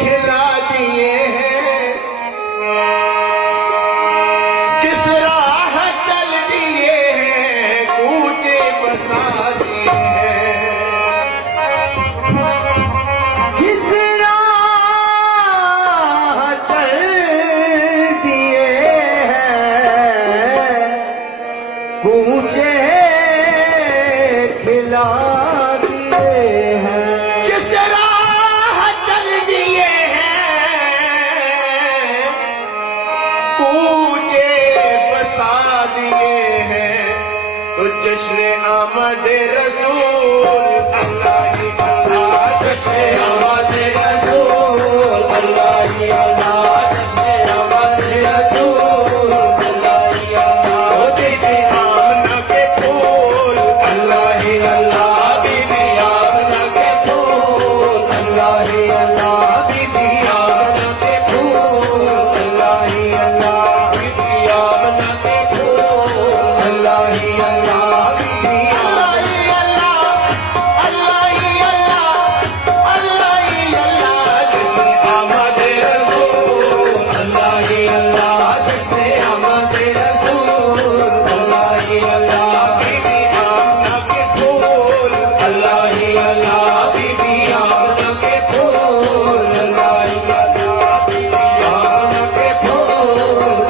खिला दिए हैं, जिस राह चल दिए हैं कूचे बसा दिए हैं। जिस राह चल दिए हैं कूचे खिला दिए हैं। जिस राह चल दिए हैं कूचे बसा दिए हैं, तो जश्न आमद रसूल अल्लाह ही अल्लाह, जश्न आमद रसूल अल्लाह ही अल्लाह, जश्न आमद रसूल अल्लाह ही अल्लाह। ओ जैसे आमना के फूल अल्लाह ही अल्लाह, बीबी आमना के फूल अल्लाह ही अल्लाह, बीबी आमना के फूल अल्लाह ही अल्लाह, बीबी आमना के फूल अल्लाह ही अल्लाह, बीबी अल्लाह ही अल्लाह, अल्लाह ही अल्लाह, अल्लाह ही अल्लाह। जश्न आमद रसूल अल्लाह ही अल्लाह, जश्न आमद रसूल अल्लाह ही अल्लाह, बीबी आमना के फूल अल्लाह ही अल्लाह, बीबी आमना के फूल अल्लाह ही अल्लाह, बीबी आमना के फूल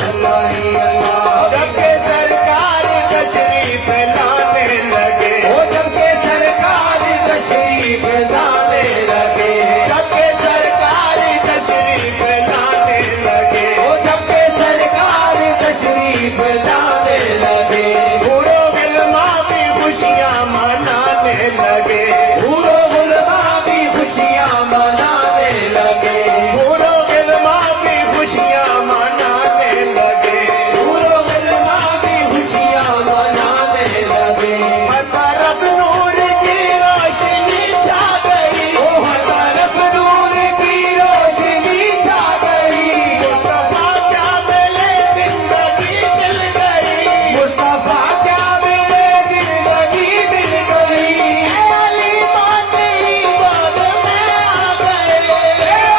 अल्लाह ही अल्लाह। जब के सरकार तशरीफ लाने लगे, ओ जब के सरकार तशरीफ लाने लगे, जब के सरकार तशरीफ लाने लगे, ओ जब के सरकार तशरीफ लाने लगे, बूढ़ो गिलमा भी खुशियां मनाने लगे, बूढ़ो गिलमा भी खुशियां मनाने लगे, बूढ़ो गिलमा भी खुशियां मनाने लगे, बूढ़ो गिलमा भी खुशियां मनाने लगे। हर तरफ नूर की रोशनी छा गई, ओ हर तरफ नूर की रोशनी छा गई। मुस्तफा क्या मिले जिंदगी मिल गई, मुस्तफा क्या मिले जिंदगी मिल गई। अली माँ तेरी गोद में आ गए,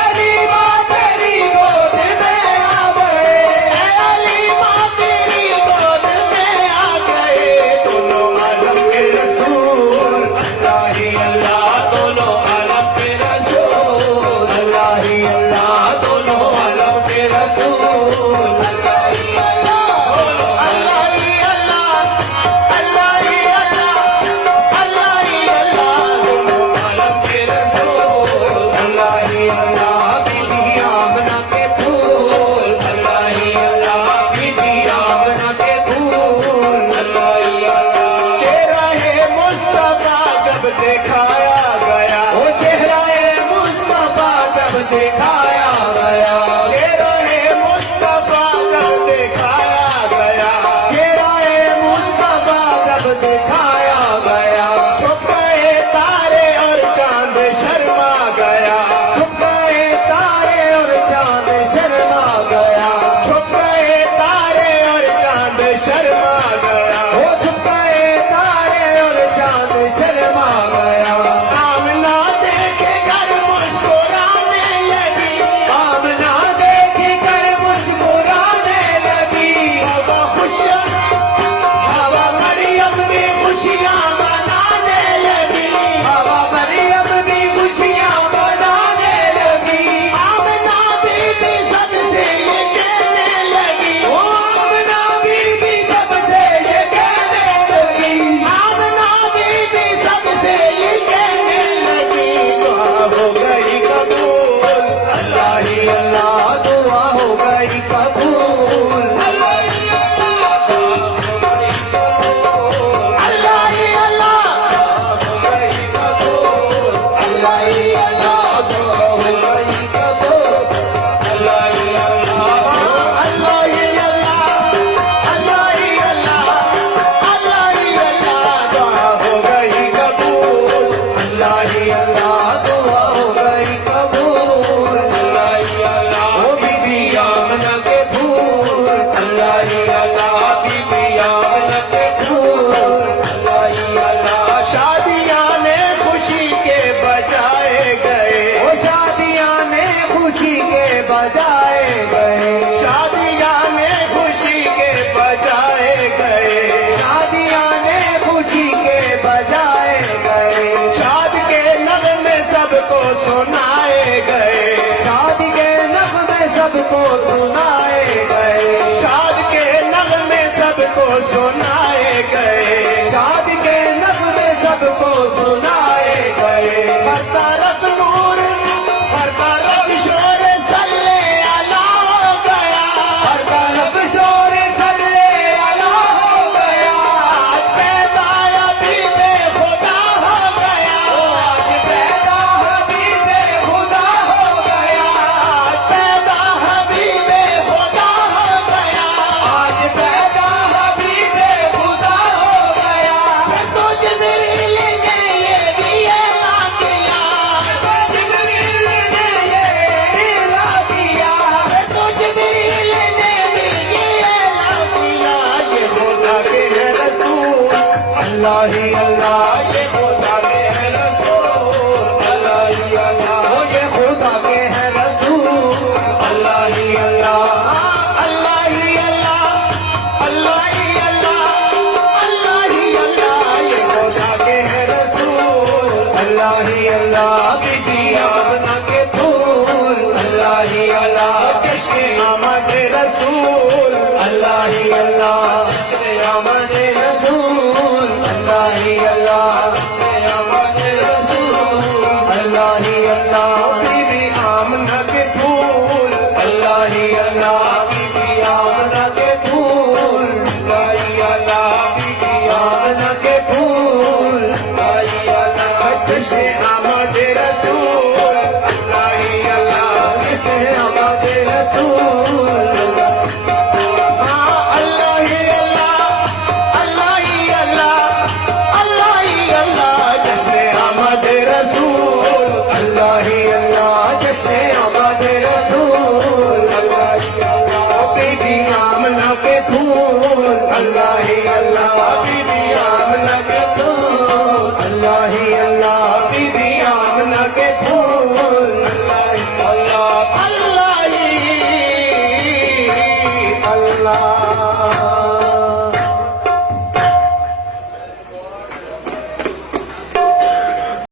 अली माँ तेरी गोद में आ गए, अली माँ तेरी गोद में आ गए। दोनों आलम के रसूल अल्लाह ही अल्लाह, दोनों आलम के रसूल अल्लाह ही अल्लाह, दोनों आलम के रसूल अल्लाह ही अल्लाह, अल्लाह ही अल्लाह, अल्लाह ही अल्लाह, अल्लाह ही अल्लाह, दोनों आलम के रसूल अल्लाह ही अल्लाह, बीबी आमना के फूल अल्लाह ही अल्लाह, बीबी आमना के फूल अल्लाह ही अल्लाह। चेहरा-ए मुस्तफा जब दिखाया गया, ओ चेहरा-ए मुस्तफा जब दिखाया गया, चेहरा-ए मुस्तफा जब दिखाया गया, चेहरा-ए मुस्तफा जब दिखाया गया, छुप गए तारे और चांद शर्मा गया, छुप गए तारे और चांद शर्मा गया, छुप गए तारे और चांद शर्मा गया, ओ छुप गए तारे और चांद शर्मा गया। आमना देखे घर मुस्कुराने लगी, सबको सुनाए गए, शादी के नगमे सबको सुनाए गए, शाद के नगमे सबको सुनाए गए, शादी के नगमे सबको सुनाए गए। हर तरफ नूर, हर तरफ शोर सल्ले अला हो गया, हर तरफ शोर सल्ले अला हो गया। पैदा हबीबे खुदा हो गया, आज पैदा हबीबे खुदा हो गया, पैदा हबीबे खुदा हो गया, आज पैदा हबीबे खुदा हो गया। तो जिब्रील ने ये भी ऐलान किया, जिब्रील ने ये इला दिया, तो जिब्रील ने भी ये ऐलान किया, ये खुदा के हैं रसूल, अल्लाह ही अल्लाह, ये खुदा के हैं रसूल, अल्लाह ही अल्लाह, ओ ये खुदा के हैं रसूल, अल्लाह ही अल्लाह, अल्लाह ही अल्लाह, अल्लाह ही अल्लाह, अल्लाह ही अल्लाह, ये खुदा के हैं रसूल, अल्लाह ही अल्लाह, बीबी आमना के फूल, अल्लाह ही अल्लाह, जश्न आमद रसूल, अल्लाह ही अल्लाह, आमद रसूल, अल्लाह ही अल्लाह, आमद रसूल, अल्लाह ही अल्लाह, बीबी आमना के फूल, अल्लाह ही अल्लाह, बीबी आमना के फूल, अल्लाह ही अल्लाह, बीबी आमना के फूल, जश्न आमद रसूल, अल्लाह ही अल्लाह, किसे आमद रसूल, हाँ, अल्लाह ही अल्लाह, अल्लाह ही अल्लाह, अल्लाह ही अल्लाह, जश्न आमद रसूल, अल्लाह ही अल्लाह, जश्न आमद रसूल, अल्लाह ही अल्लाह, बीबी आमना के फूल, अल्लाह ही अल्लाह, बीबी आमना के फूल, अल्लाह ही अल्लाह,